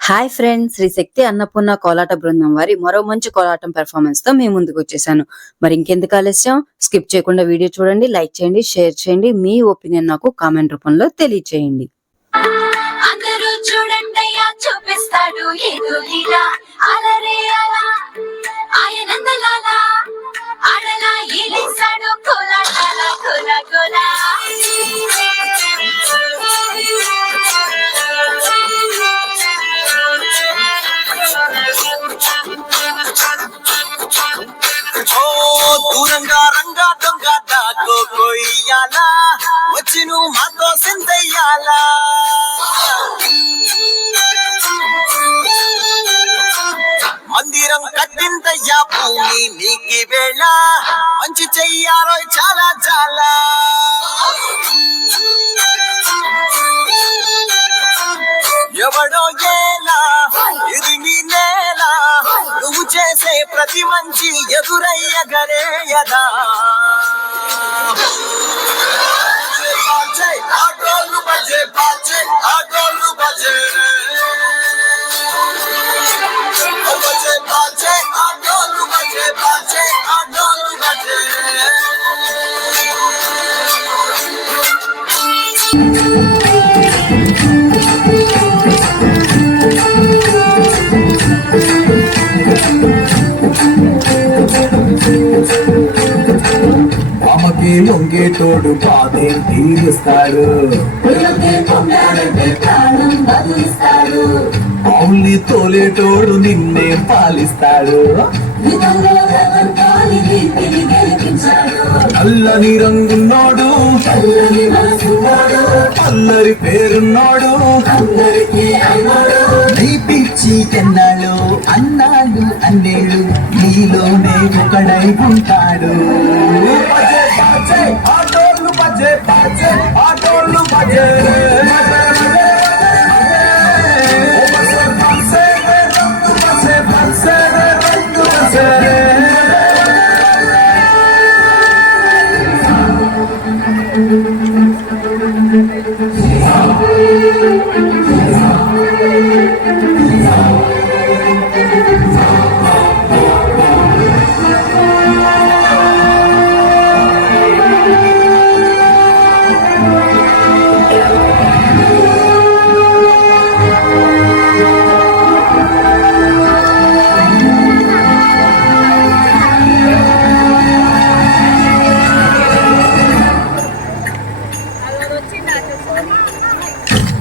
Hi friends Shri Shakti Annapurna కోలాట బృందం వారి మరో మంచి కోలాటం పెర్ఫార్మెన్స్తో మీ ముందుకు వచ్చేసాను. మరి ఇంకెందుకు ఆలస్యం? స్కిప్ చేయకుండా వీడియో చూడండి లైక్ చేయండి షేర్ చేయండి మీ ఒపీనియన్ నాకు కామెంట్ రూపంలో తెలియచేయండి. చూడండి చూపిస్తాడు భూమి నీకి వేళ. మంచి చెయ్యాలో చాలా చాలా. ఎవడో ఏలా ఇది నీ నేల. నువ్వు చేసే ప్రతి మంచి ఎదురయ్యగరేయదా బాజే ఆమెకి లొంగేటోడు బాధేం తీరుస్తాడు. ఆవుల్ని తోలేటోడు నిన్నే పాలిస్తాడు. అల్లని రంగున్నోడు. అల్లరి పేరున్నోడు. నీ పిచ్చి కన్నాడు అన్నాడు అన్నేడు. నీలోనే ఒకడై ఉంటాడు ఆటోళ్ళు బజే బజే ఆటోళ్ళు బజే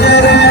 Yeah.